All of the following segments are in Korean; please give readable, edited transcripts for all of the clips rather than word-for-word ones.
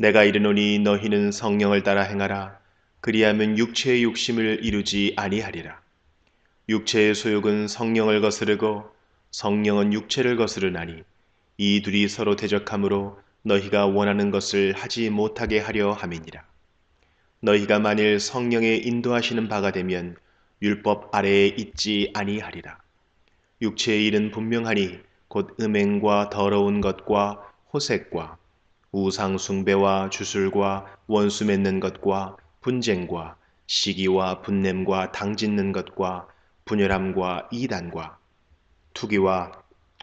내가 이르노니 너희는 성령을 따라 행하라. 그리하면 육체의 욕심을 이루지 아니하리라. 육체의 소욕은 성령을 거스르고 성령은 육체를 거스르나니 이 둘이 서로 대적하므로 너희가 원하는 것을 하지 못하게 하려 함이니라. 너희가 만일 성령의 인도하시는 바가 되면 율법 아래에 있지 아니하리라. 육체의 일은 분명하니 곧 음행과 더러운 것과 호색과 우상 숭배와 주술과 원수 맺는 것과 분쟁과 시기와 분냄과 당짓는 것과 분열함과 이단과 투기와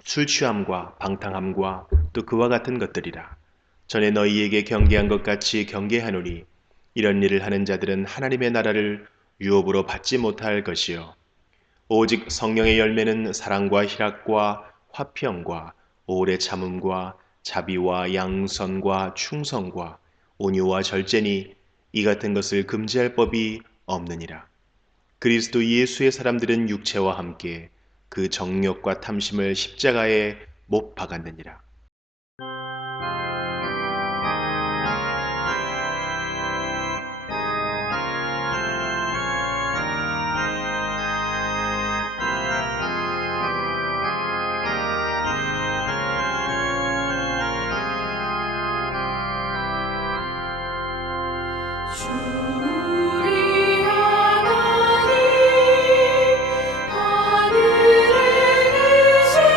술 취함과 방탕함과 또 그와 같은 것들이라. 전에 너희에게 경계한 것 같이 경계하노니 이런 일을 하는 자들은 하나님의 나라를 유업으로 받지 못할 것이요 오직 성령의 열매는 사랑과 희락과 화평과 오래 참음과 자비와 양선과 충성과 온유와 절제니 이 같은 것을 금지할 법이 없느니라. 그리스도 예수의 사람들은 육체와 함께 그 정욕과 탐심을 십자가에 못 박았느니라. 주 우리 하나님 하늘에 계시니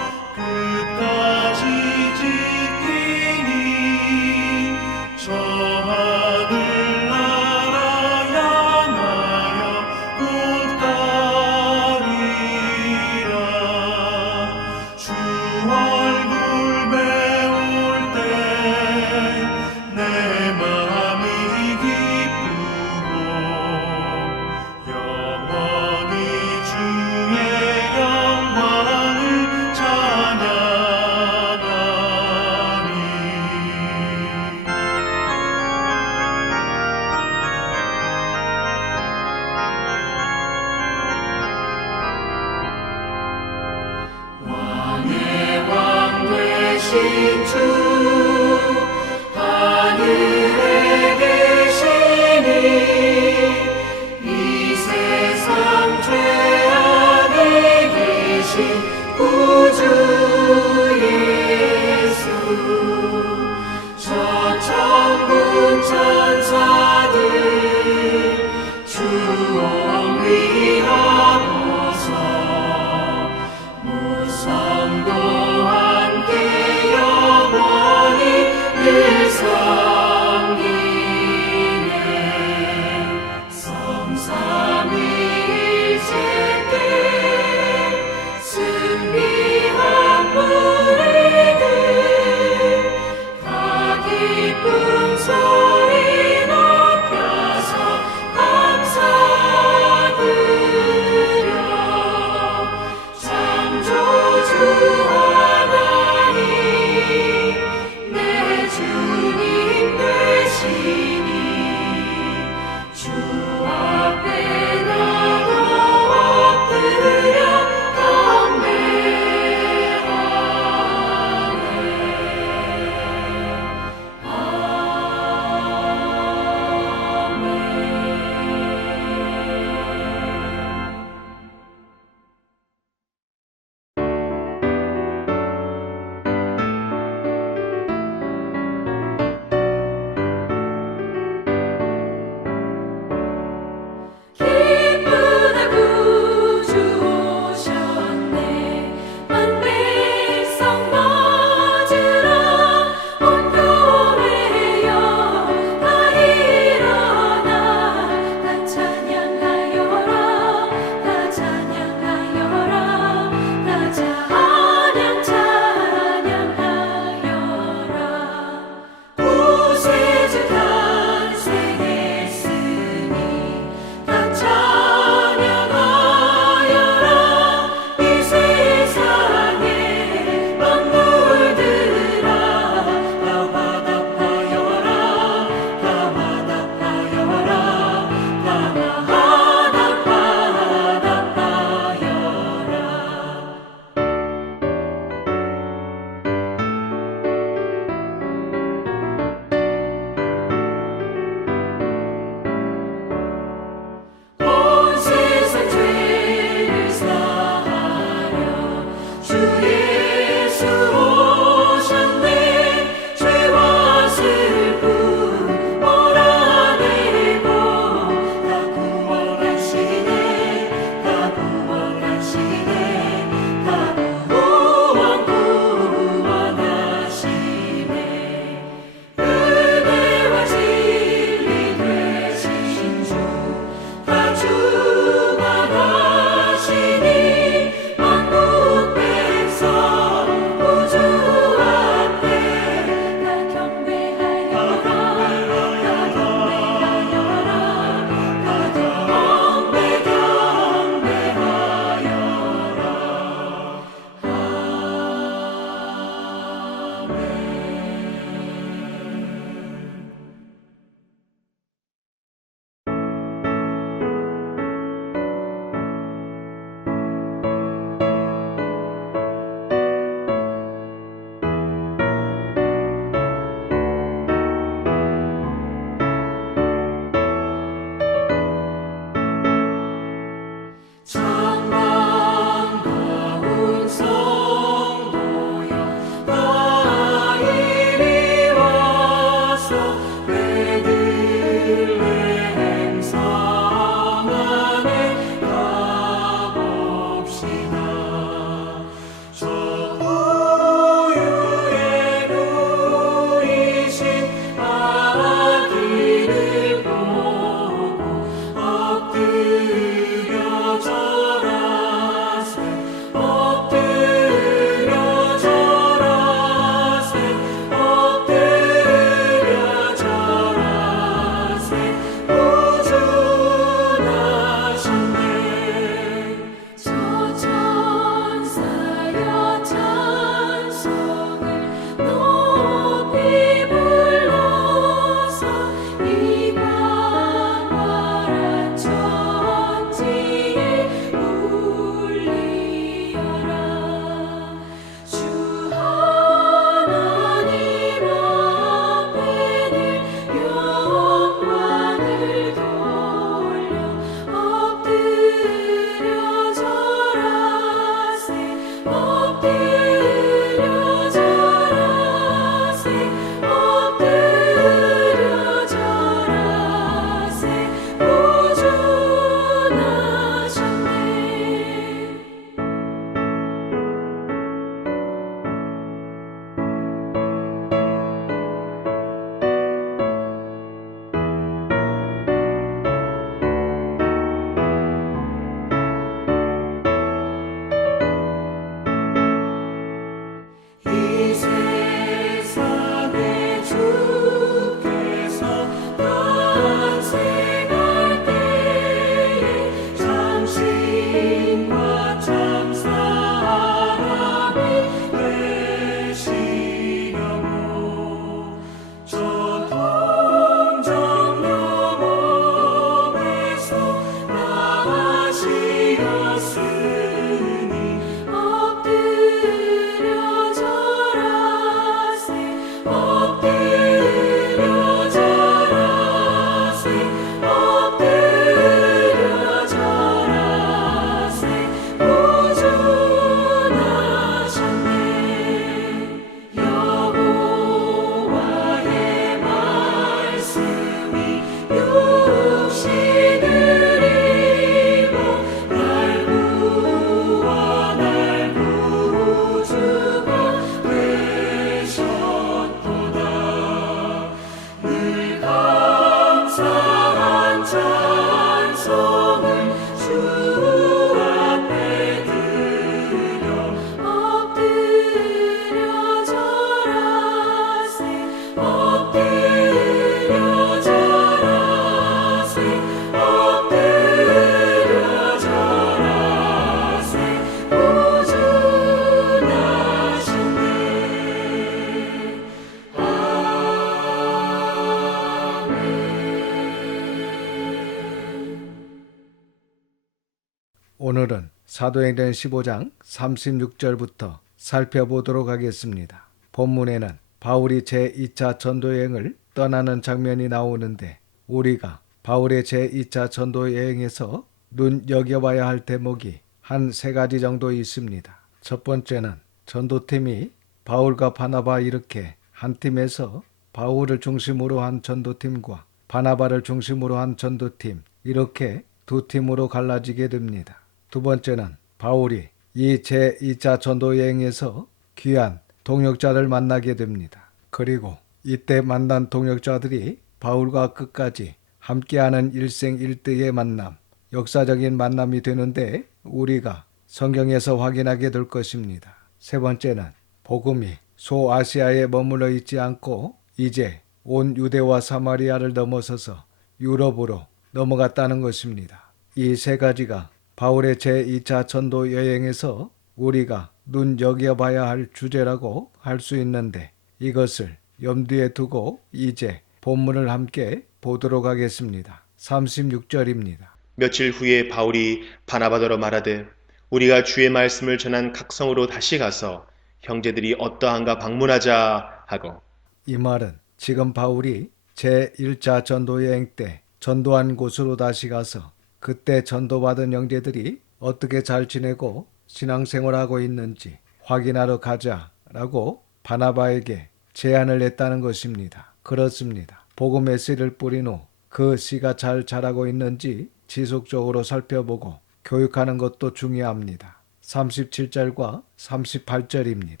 오늘은 사도행전 15장 36절부터 살펴보도록 하겠습니다. 본문에는 바울이 제2차 전도여행을 떠나는 장면이 나오는데 우리가 바울의 제2차 전도여행에서 눈여겨봐야 할 대목이 한 3가지 정도 있습니다. 첫 번째는 전도팀이 바울과 바나바 이렇게 한 팀에서 바울을 중심으로 한 전도팀과 바나바를 중심으로 한 전도팀 이렇게 두 팀으로 갈라지게 됩니다. 두 번째는 바울이 이 제2차 전도여행에서 귀한 동역자를 만나게 됩니다. 그리고 이때 만난 동역자들이 바울과 끝까지 함께하는 일생일대의 만남, 역사적인 만남이 되는데 우리가 성경에서 확인하게 될 것입니다. 세 번째는 복음이 소아시아에 머물러 있지 않고 이제 온 유대와 사마리아를 넘어서서 유럽으로 넘어갔다는 것입니다. 이 3가지가 바울의 제2차 전도 여행에서 우리가 눈여겨봐야 할 주제라고 할 수 있는데 이것을 염두에 두고 이제 본문을 함께 보도록 하겠습니다. 36절입니다. 며칠 후에 바울이 바나바더러 말하되 우리가 주의 말씀을 전한 각 성으로 다시 가서 형제들이 어떠한가 방문하자 하고. 이 말은 지금 바울이 제1차 전도여행 때 전도한 곳으로 다시 가서 그때 전도받은 형제들이 어떻게 잘 지내고 신앙생활하고 있는지 확인하러 가자라고 바나바에게 제안을 했다는 것입니다. 그렇습니다. 복음의 씨를 뿌린 후 그 씨가 잘 자라고 있는지 지속적으로 살펴보고 교육하는 것도 중요합니다. 37절과 38절입니다.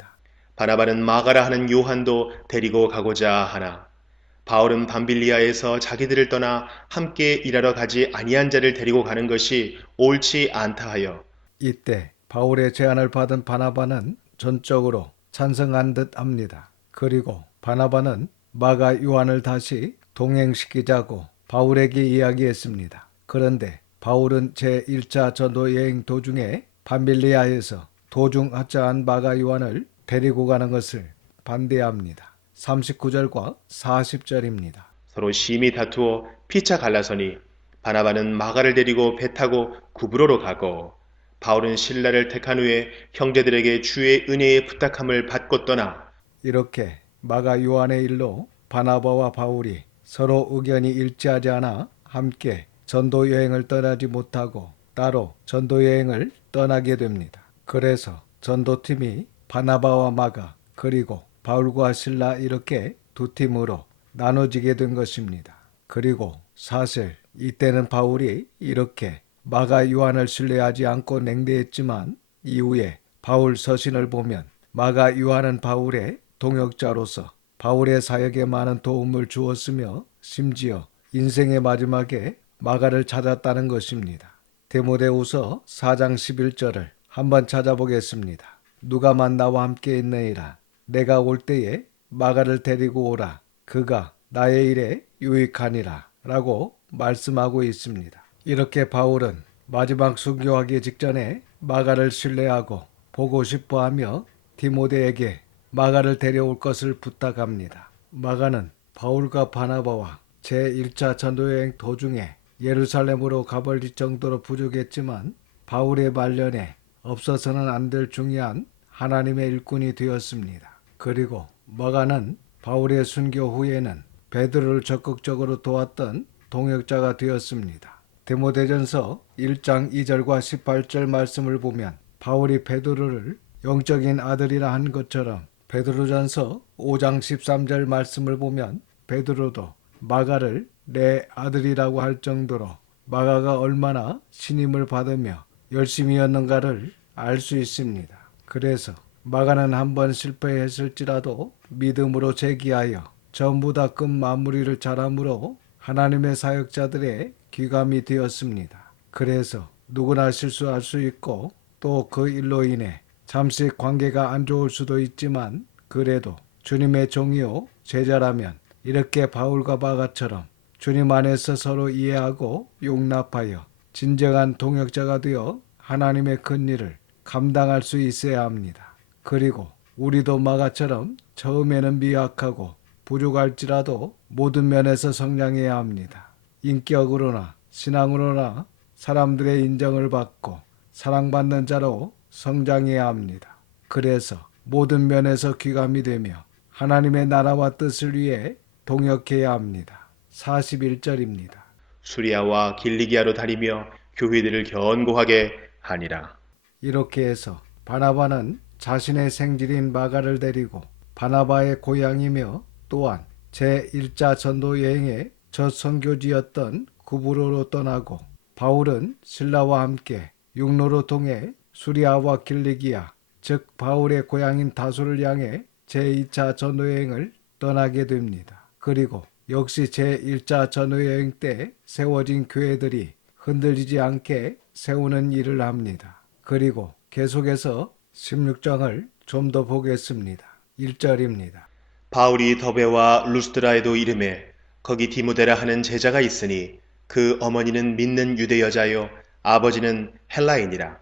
바나바는 마가라 하는 요한도 데리고 가고자 하나 바울은 밤빌리아에서 자기들을 떠나 함께 일하러 가지 아니한 자를 데리고 가는 것이 옳지 않다 하여. 이때 바울의 제안을 받은 바나바는 전적으로 찬성한 듯 합니다. 그리고 바나바는 마가 요한을 다시 동행시키자고 바울에게 이야기했습니다. 그런데 바울은 제1차 전도 여행 도중에 밤빌리아에서 도중하자한 마가 요한을 데리고 가는 것을 반대합니다. 39절과 40절입니다. 서로 심히 다투어 피차 갈라서니 바나바는 마가를 데리고 배 타고 구브로로 가고 바울은 신라를 택한 후에 형제들에게 주의 은혜의 부탁함을 받고 떠나. 이렇게 마가 요한의 일로 바나바와 바울이 서로 의견이 일치하지 않아 함께 전도 여행을 떠나지 못하고 따로 전도 여행을 떠나게 됩니다. 그래서 전도팀이 바나바와 마가 그리고 바울과 실라 이렇게 두 팀으로 나눠지게 된 것입니다. 그리고 사실 이때는 바울이 이렇게 마가 요한을 신뢰하지 않고 냉대했지만 이후에 바울 서신을 보면 마가 요한은 바울의 동역자로서 바울의 사역에 많은 도움을 주었으며 심지어 인생의 마지막에 마가를 찾았다는 것입니다. 디모데후서 4장 11절을 한번 찾아보겠습니다. 누가만 나와 함께 있느니라. 내가 올 때에 마가를 데리고 오라. 그가 나의 일에 유익하니라. 라고 말씀하고 있습니다. 이렇게 바울은 마지막 순교하기 직전에 마가를 신뢰하고 보고 싶어하며 디모데에게 마가를 데려올 것을 부탁합니다. 마가는 바울과 바나바와 제1차 전도여행 도중에 예루살렘으로 가버릴 정도로 부족했지만 바울의 말년에 없어서는 안 될 중요한 하나님의 일꾼이 되었습니다. 그리고 마가는 바울의 순교 후에는 베드로를 적극적으로 도왔던 동역자가 되었습니다. 디모데전서 1장 2절과 18절 말씀을 보면 바울이 베드로를 영적인 아들이라 한 것처럼 베드로전서 5장 13절 말씀을 보면 베드로도 마가를 내 아들이라고 할 정도로 마가가 얼마나 신임을 받으며 열심히였는가를 알 수 있습니다. 그래서 마가는 한번 실패했을지라도 믿음으로 재기하여 전부 다 끝 마무리를 잘함으로 하나님의 사역자들의 귀감이 되었습니다. 그래서 누구나 실수할 수 있고 또 그 일로 인해 잠시 관계가 안 좋을 수도 있지만 그래도 주님의 종이요 제자라면 이렇게 바울과 마가처럼 주님 안에서 서로 이해하고 용납하여 진정한 동역자가 되어 하나님의 큰 일을 감당할 수 있어야 합니다. 그리고 우리도 마가처럼 처음에는 미약하고 부족할지라도 모든 면에서 성장해야 합니다. 인격으로나 신앙으로나 사람들의 인정을 받고 사랑받는 자로 성장해야 합니다. 그래서 모든 면에서 귀감이 되며 하나님의 나라와 뜻을 위해 동역해야 합니다. 41절입니다. 수리아와 길리기아로 다니며 교회들을 견고하게 하니라. 이렇게 해서 바나바는 자신의 생질인 마가를 데리고 바나바의 고향이며 또한 제1차 전도 여행의 첫 선교지였던 구브로로 떠나고 바울은 신라와 함께 육로로 통해 수리아와 길리기아, 즉 바울의 고향인 다소를 향해 제2차 전도 여행을 떠나게 됩니다. 그리고 역시 제1차 전도 여행 때 세워진 교회들이 흔들리지 않게 세우는 일을 합니다. 그리고 계속해서 16장을 좀 더 보겠습니다. 1절입니다. 바울이 더베와 루스드라에도 이름에 거기 디모데라 하는 제자가 있으니 그 어머니는 믿는 유대 여자요 아버지는 헬라인이라.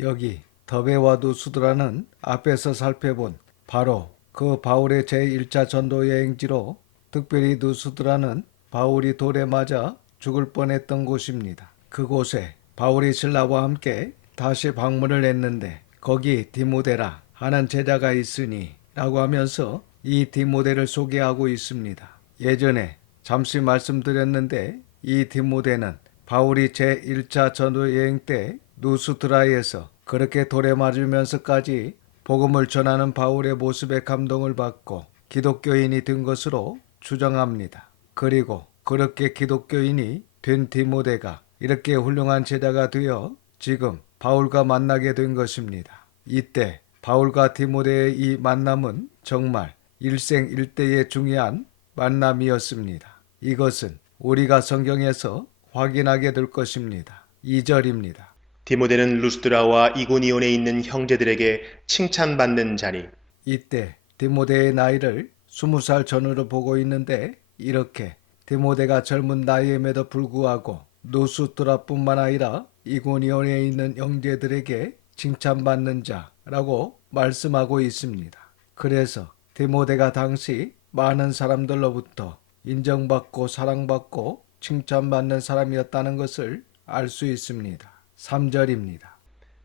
여기 더베와 누스드라는 앞에서 살펴본 바로 그 바울의 제1차 전도 여행지로 특별히 누스드라는 바울이 돌에 맞아 죽을 뻔했던 곳입니다. 그곳에 바울이 신라와 함께 다시 방문을 했는데 거기 디모데라 하는 제자가 있으니 라고 하면서 이 디모데를 소개하고 있습니다. 예전에 잠시 말씀드렸는데 이 디모데는 바울이 제1차 전도 여행 때 누스드라에서 그렇게 돌에 맞으면서까지 복음을 전하는 바울의 모습에 감동을 받고 기독교인이 된 것으로 추정합니다. 그리고 그렇게 기독교인이 된 디모데가 이렇게 훌륭한 제자가 되어 지금 바울과 만나게 된 것입니다. 이때 바울과 디모데의 이 만남은 정말 일생일대의 중요한 만남이었습니다. 이것은 우리가 성경에서 확인하게 될 것입니다. 2절입니다. 디모데는 루스드라와 이고니온에 있는 형제들에게 칭찬받는 자니. 이때 디모데의 나이를 20살 전후로 보고 있는데 이렇게 디모데가 젊은 나이임에도 불구하고 누스드라뿐만 아니라 이고니온에 있는 형제들에게 칭찬받는 자라고 말씀하고 있습니다. 그래서 디모데가 당시 많은 사람들로부터 인정받고 사랑받고 칭찬받는 사람이었다는 것을 알 수 있습니다. 3절입니다.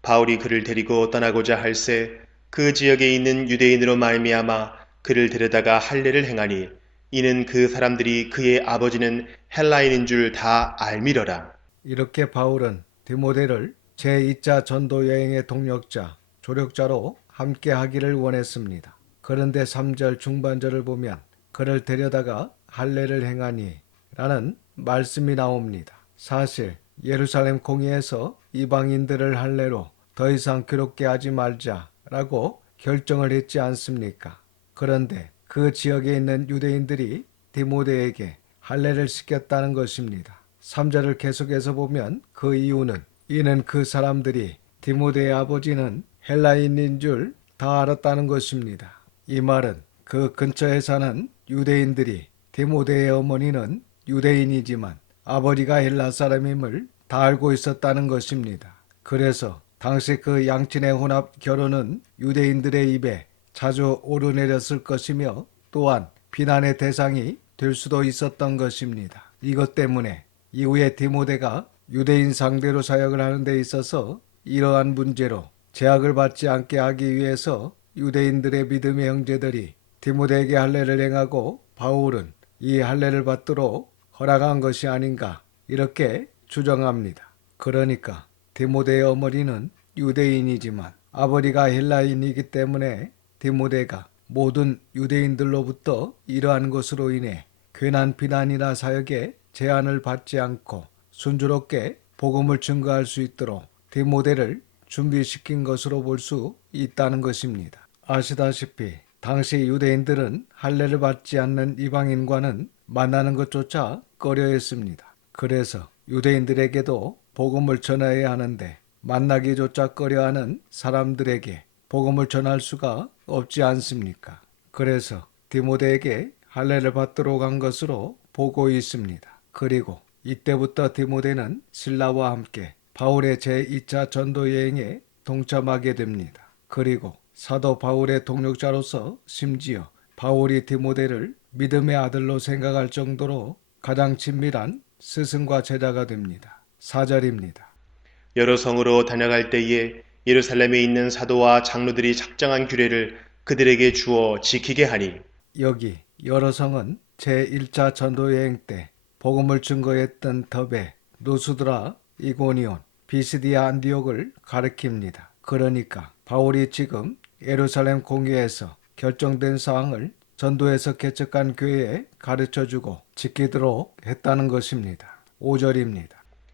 바울이 그를 데리고 떠나고자 할새 그 지역에 있는 유대인으로 말미암아 그를 데려다가 할례를 행하니 이는 그 사람들이 그의 아버지는 헬라인인 줄 다 알미러라. 이렇게 바울은 디모데를 제2차 전도 여행의 동력자, 조력자로 함께 하기를 원했습니다. 그런데 3절 중반절을 보면 그를 데려다가 할례를 행하니 라는 말씀이 나옵니다. 사실 예루살렘 공의에서 이방인들을 할례로 더 이상 괴롭게 하지 말자라고 결정을 했지 않습니까? 그런데 그 지역에 있는 유대인들이 디모데에게 할례를 시켰다는 것입니다. 3절을 계속해서 보면 그 이유는 이는 그 사람들이 디모데의 아버지는 헬라인인 줄 다 알았다는 것입니다. 이 말은 그 근처에 사는 유대인들이 디모데의 어머니는 유대인이지만 아버지가 헬라 사람임을 다 알고 있었다는 것입니다. 그래서 당시 그 양친의 혼합 결혼은 유대인들의 입에 자주 오르내렸을 것이며 또한 비난의 대상이 될 수도 있었던 것입니다. 이것 때문에 이후에 디모데가 유대인 상대로 사역을 하는 데 있어서 이러한 문제로 제약을 받지 않게 하기 위해서 유대인들의 믿음의 형제들이 디모데에게 할례를 행하고 바울은 이 할례를 받도록 허락한 것이 아닌가 이렇게 추정합니다. 그러니까 디모데의 어머니는 유대인이지만 아버지가 헬라인이기 때문에 디모데가 모든 유대인들로부터 이러한 것으로 인해 괜한 비난이나 사역에 제한을 받지 않고 순조롭게 복음을 증거할 수 있도록 디모데를 준비시킨 것으로 볼 수 있다는 것입니다. 아시다시피 당시 유대인들은 할례를 받지 않는 이방인과는 만나는 것조차 꺼려했습니다. 그래서 유대인들에게도 복음을 전해야 하는데 만나기조차 꺼려하는 사람들에게 복음을 전할 수가 없지 않습니까? 그래서 디모데에게 할례를 받도록 한 것으로 보고 있습니다. 그리고 이때부터 디모데는 신라와 함께 바울의 제2차 전도 여행에 동참하게 됩니다. 그리고 사도 바울의 동력자로서 심지어 바울이 디모데를 믿음의 아들로 생각할 정도로 가장 친밀한 스승과 제자가 됩니다. 4절입니다. 여러 성으로 다녀갈 때에 예루살렘에 있는 사도와 장로들이 작정한 규례를 그들에게 주어 지키게 하니 여기 여러 성은 제1차 전도여행 때 복음을 증거했던 더베, 노수드라, 이고니온, 비시디아 안디옥을 가리킵니다. 그러니까 바울이 지금 예루살렘 공회에서 결정된 사항을 전도에서 개척한 교회에 가르쳐주고 지키도록 했다는 것입니다. 5절입니다.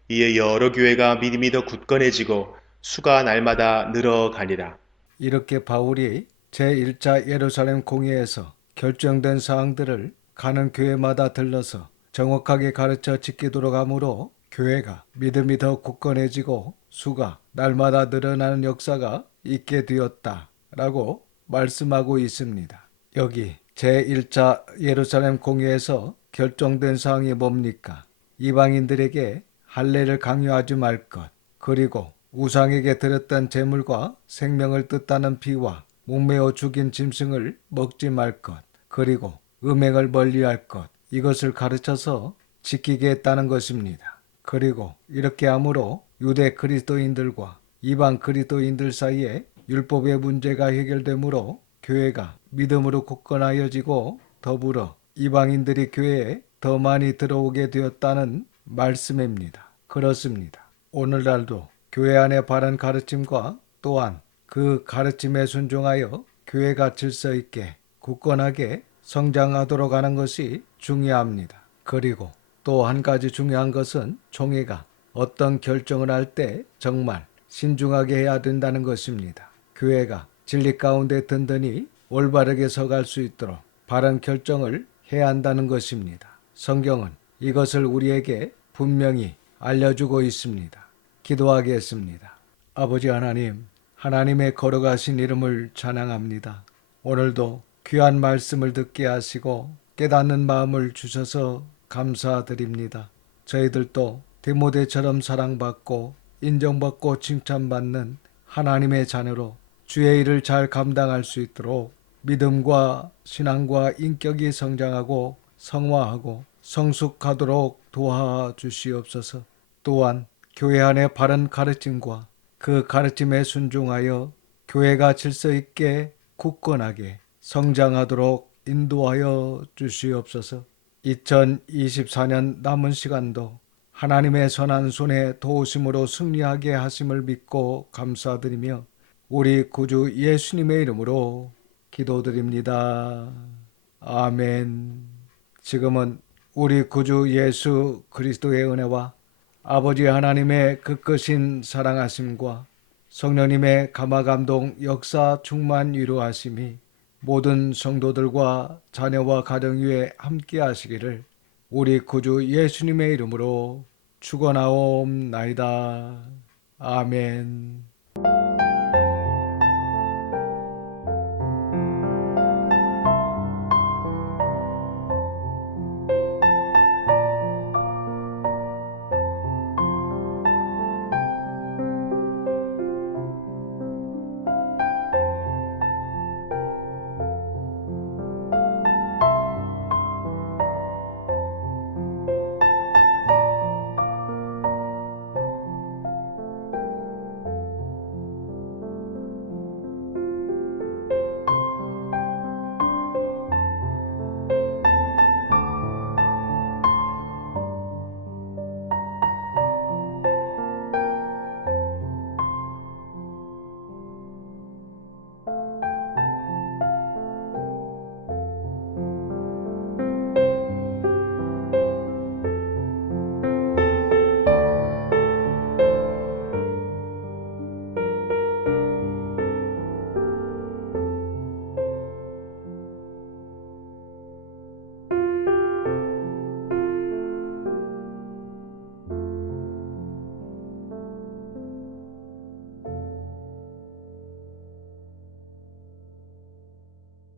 이에 여러 교회가 믿음이 더 굳건해지고 수가 날마다 늘어가니라. 이렇게 바울이 제1차 예루살렘 공회에서 결정된 사항들을 가는 교회마다 들러서 정확하게 가르쳐 지키도록 하므로 교회가 믿음이 더 굳건해지고 수가 날마다 늘어나는 역사가 있게 되었다라고 말씀하고 있습니다. 여기 제1차 예루살렘 공회에서 결정된 사항이 뭡니까? 이방인들에게 할례를 강요하지 말 것, 그리고 우상에게 드렸던 제물과 생명을 뜻하는 피와 목매어 죽인 짐승을 먹지 말 것, 그리고 음행을 멀리할 것, 이것을 가르쳐서 지키게 했다는 것입니다. 그리고 이렇게 함으로 유대 그리스도인들과 이방 그리스도인들 사이에 율법의 문제가 해결되므로 교회가 믿음으로 굳건하여지고 더불어 이방인들이 교회에 더 많이 들어오게 되었다는 말씀입니다. 그렇습니다. 오늘날도 교회 안의 바른 가르침과 또한 그 가르침에 순종하여 교회가 질서 있게 굳건하게 성장하도록 하는 것이 중요합니다. 그리고 또 한 가지 중요한 것은 총회가 어떤 결정을 할 때 정말 신중하게 해야 된다는 것입니다. 교회가 진리 가운데 든든히 올바르게 서갈 수 있도록 바른 결정을 해야 한다는 것입니다. 성경은 이것을 우리에게 분명히 알려주고 있습니다. 기도하겠습니다. 아버지 하나님, 하나님의 거룩하신 이름을 찬양합니다. 오늘도 귀한 말씀을 듣게 하시고 깨닫는 마음을 주셔서 감사드립니다. 저희들도 디모데처럼 사랑받고 인정받고 칭찬받는 하나님의 자녀로 주의 일을 잘 감당할 수 있도록 믿음과 신앙과 인격이 성장하고 성화하고 성숙하도록 도와주시옵소서. 또한 교회 안의 바른 가르침과 그 가르침에 순종하여 교회가 질서 있게 굳건하게 성장하도록 인도하여 주시옵소서. 2024년 남은 시간도 하나님의 선한 손에 도우심으로 승리하게 하심을 믿고 감사드리며 우리 구주 예수님의 이름으로 기도드립니다. 아멘. 지금은 우리 구주 예수 그리스도의 은혜와 아버지 하나님의 극크신 사랑하심과 성령님의 감화감동 역사 충만 위로하심이 모든 성도들과 자녀와 가정 위에 함께 하시기를 우리 구주 예수님의 이름으로 축원하옵나이다. 아멘.